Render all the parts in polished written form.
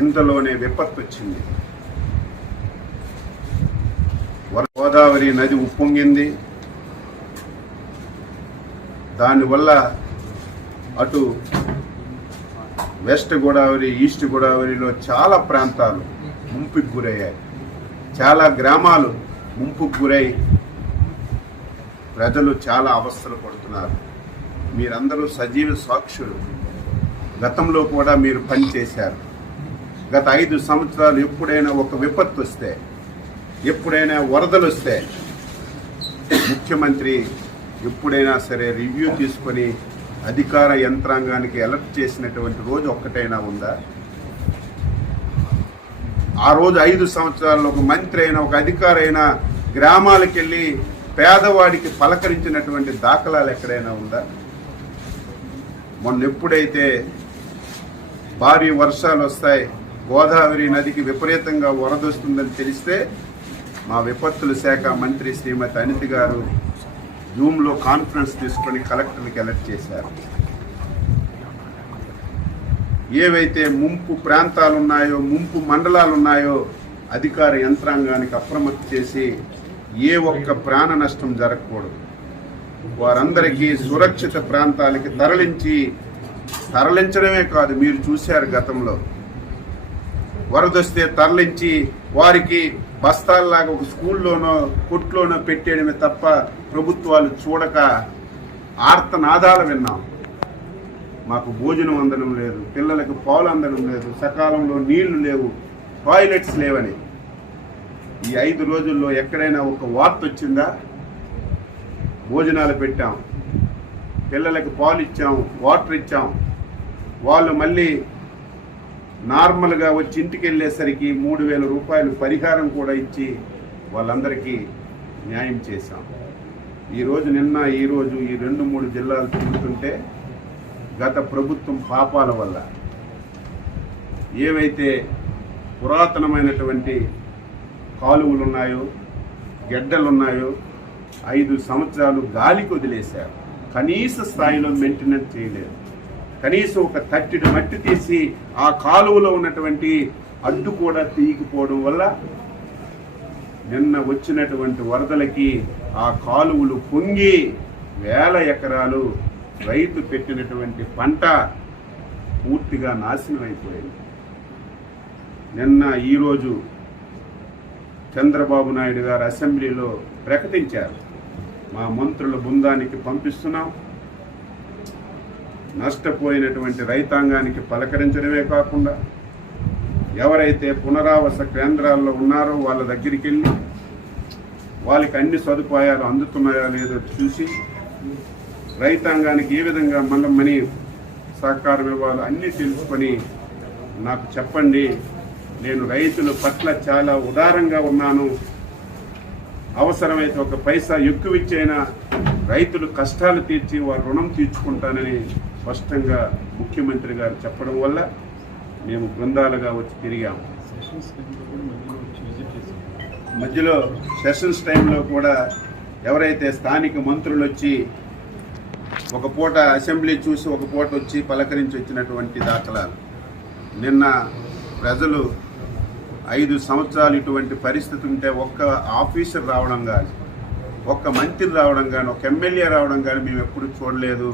ఇంతలోనే విపత్తు వచ్చింది. గోదావరి నది ఉప్పొంగింది. దానివల్ల అటు వెస్ట్ గోదావరి, ఈస్ట్ గోదావరిలో చాలా ప్రాంతాలు ముంపుకు గురయ్యాయి. చాలా గ్రామాలు ముంపుకు గురై ప్రజలు చాలా అవస్థలు పడుతున్నారు. మీరందరూ సజీవ సాక్షులు. గతంలో కూడా మీరు పనిచేశారు. గత 5 సంవత్సరాలు ఎప్పుడైనా ఒక విపత్తు వస్తే, ఎప్పుడైనా వరదలు వస్తే ముఖ్యమంత్రి ఎప్పుడైనా సరే రివ్యూ తీసుకొని అధికార యంత్రాంగానికి అలర్ట్ చేసినటువంటి రోజు ఒక్కటైనా ఉందా? ఆ రోజు 5 సంవత్సరాల్లో ఒక మంత్రి అయినా, ఒక అధికారి అయినా గ్రామాలకు వెళ్ళి పేదవాడికి పలకరించినటువంటి దాఖలాలు ఎక్కడైనా ఉందా? మొన్న ఎప్పుడైతే భారీ వర్షాలు వస్తాయి, గోదావరి నదికి విపరీతంగా వరదొస్తుందని తెలిస్తే మా విపత్తుల శాఖ మంత్రి శ్రీమతి అనిత గారు జూమ్లో కాన్ఫరెన్స్ తీసుకొని కలెక్టర్కి అలర్ట్ చేశారు. ఏవైతే ముంపు ప్రాంతాలు ఉన్నాయో, ముంపు మండలాలు ఉన్నాయో అధికార యంత్రాంగానికి అప్రమత్తం చేసి ఏ ఒక్క ప్రాణ నష్టం జరగకూడదు, వారందరికీ సురక్షిత ప్రాంతాలకి తరలించడమే కాదు, మీరు చూశారు గతంలో వరదొస్తే తరలించి వారికి బస్తాల్లాగా ఒక స్కూల్లోనో కొట్లోనో పెట్టేయడమే తప్ప ప్రభుత్వాలు చూడక ఆర్తనాదాలు విన్నాం. మాకు భోజనం అందడం లేదు, పిల్లలకు పాలు అందడం లేదు, సకాలంలో నీళ్లు లేవు, టాయిలెట్స్ లేవని. ఈ 5 రోజుల్లో ఎక్కడైనా ఒక వార్త వచ్చిందా? భోజనాలు పెట్టాం, పిల్లలకు పాలు ఇచ్చాం, వాటర్ ఇచ్చాం, వాళ్ళు మళ్ళీ నార్మల్గా వచ్చి ఇంటికి వెళ్ళేసరికి 3,000 రూపాయలు పరిహారం కూడా ఇచ్చి వాళ్ళందరికీ న్యాయం చేశాం. నిన్న ఈరోజు ఈ 2-3 జిల్లాలు తిరుగుతుంటే గత ప్రభుత్వం పాపాల వల్ల ఏవైతే పురాతనమైనటువంటి కాలువలు ఉన్నాయో, గెడ్డలున్నాయో 5 సంవత్సరాలు గాలికి వదిలేశారు. కనీస స్థాయిలో మెయింటెనెన్స్ చేయలేదు. కనీసం ఒక తట్టెడు మట్టి తీసి ఆ కాలువలో ఉన్నటువంటి అడ్డు కూడా తీయకపోవడం వల్ల నిన్న వచ్చినటువంటి వరదలకి ఆ కాలువలు పొంగి 1000 ఎకరాలు రైతు పెట్టినటువంటి పంట పూర్తిగా నాశనం అయిపోయింది. నిన్న ఈరోజు చంద్రబాబు నాయుడు గారు అసెంబ్లీలో ప్రకటించారు, మా మంత్రుల బృందానికి పంపిస్తున్నాం, నష్టపోయినటువంటి రైతాంగానికి పలకరించడమే కాకుండా ఎవరైతే పునరావాస కేంద్రాల్లో ఉన్నారో వాళ్ళ దగ్గరికి వెళ్ళి వాళ్ళకి అన్ని సదుపాయాలు అందుతున్నాయో లేదో చూసి రైతాంగానికి ఏ విధంగా మనీ సహకారం ఇవ్వాలో అన్నీ తెలుసుకొని నాకు చెప్పండి, నేను రైతుల పట్ల చాలా ఉదారంగా ఉన్నాను, అవసరమైతే ఒక పైసా ఎక్కువ ఇచ్చైనా రైతులు కష్టాలు తీర్చి వారి రుణం తీర్చుకుంటానని స్పష్టంగా ముఖ్యమంత్రి గారు చెప్పడం వల్ల మేము బృందాలుగా వచ్చి తిరిగాము. మధ్యలో సెషన్స్ టైంలో కూడా ఎవరైతే స్థానిక మంత్రులు వచ్చి ఒక పూట అసెంబ్లీ చూసి ఒక పూట వచ్చి పలకరించి వచ్చినటువంటి దాఖలాలు. నిన్న ప్రజలు 5 సంవత్సరాలు ఇటువంటి పరిస్థితి ఉంటే ఒక్క ఆఫీసర్ రావడం కానీ, ఒక్క మంత్రి రావడం కానీ, ఒక ఎమ్మెల్యే రావడం కానీ మేము ఎప్పుడు చూడలేదు.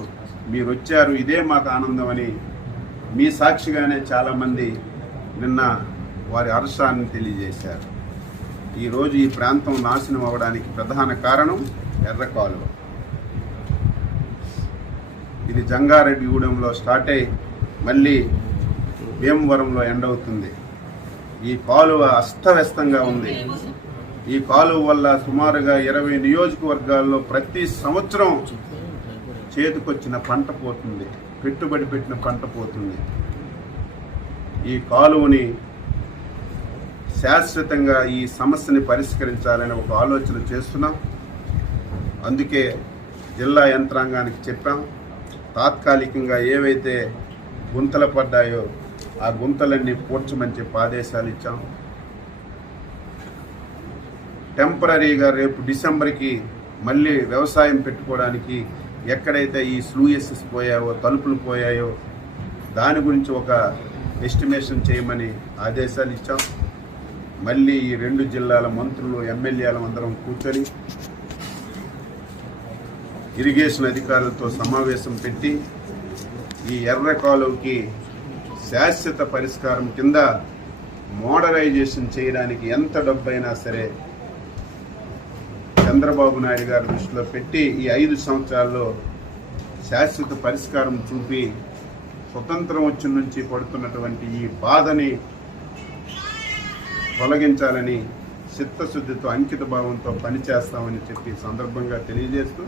మీరు వచ్చారు, ఇదే మాకు ఆనందం అని మీ సాక్షిగానే చాలామంది నిన్న వారి హర్షాన్ని తెలియజేశారు. ఈరోజు ఈ ప్రాంతం నాశనం అవ్వడానికి ప్రధాన కారణం ఎర్ర కాలువ. ఇది జంగారెడ్డిగూడెంలో స్టార్ట్ అయ్యి మళ్ళీ భీమవరంలో ఎండ్ అవుతుంది. ఈ కాలువ అస్తవ్యస్తంగా ఉంది. ఈ కాలువ వల్ల సుమారుగా 20 నియోజకవర్గాల్లో ప్రతి సంవత్సరం చేతికొచ్చిన పంట పోతుంది, పెట్టుబడి పెట్టిన పంట పోతుంది. ఈ కాలువని శాశ్వతంగా ఈ సమస్యని పరిష్కరించాలని ఒక ఆలోచన చేస్తున్నాం. అందుకే జిల్లా యంత్రాంగానికి చెప్పాం, తాత్కాలికంగా ఏవైతే గుంతలు పడ్డాయో ఆ గుంతలన్నీ పూడ్చమని చెప్పి ఆదేశాలు ఇచ్చాం. టెంపరీగా రేపు డిసెంబర్కి మళ్ళీ వ్యవసాయం పెట్టుకోవడానికి ఎక్కడైతే ఈ స్లూయసెస్ పోయాయో, తలుపులు పోయాయో దాని గురించి ఒక ఎస్టిమేషన్ చేయమని ఆదేశాలు ఇచ్చాం. మళ్ళీ ఈ 2 జిల్లాల మంత్రులు ఎమ్మెల్యేలు అందరం కూర్చొని ఇరిగేషన్ అధికారులతో సమావేశం పెట్టి ఈ ఎర్ర కాలువకి శాశ్వత పరిష్కారం కింద మోడరైజేషన్ చేయడానికి ఎంత డబ్బైనా సరే చంద్రబాబు నాయుడు గారి దృష్టిలో పెట్టి ఈ 5 సంవత్సరాల్లో శాశ్వత పరిష్కారం చూపి స్వతంత్రం వచ్చి నుంచి పడుతున్నటువంటి ఈ బాధని తొలగించాలని చిత్తశుద్ధితో అంకిత భావంతో పనిచేస్తామని చెప్పి సందర్భంగా తెలియజేస్తూ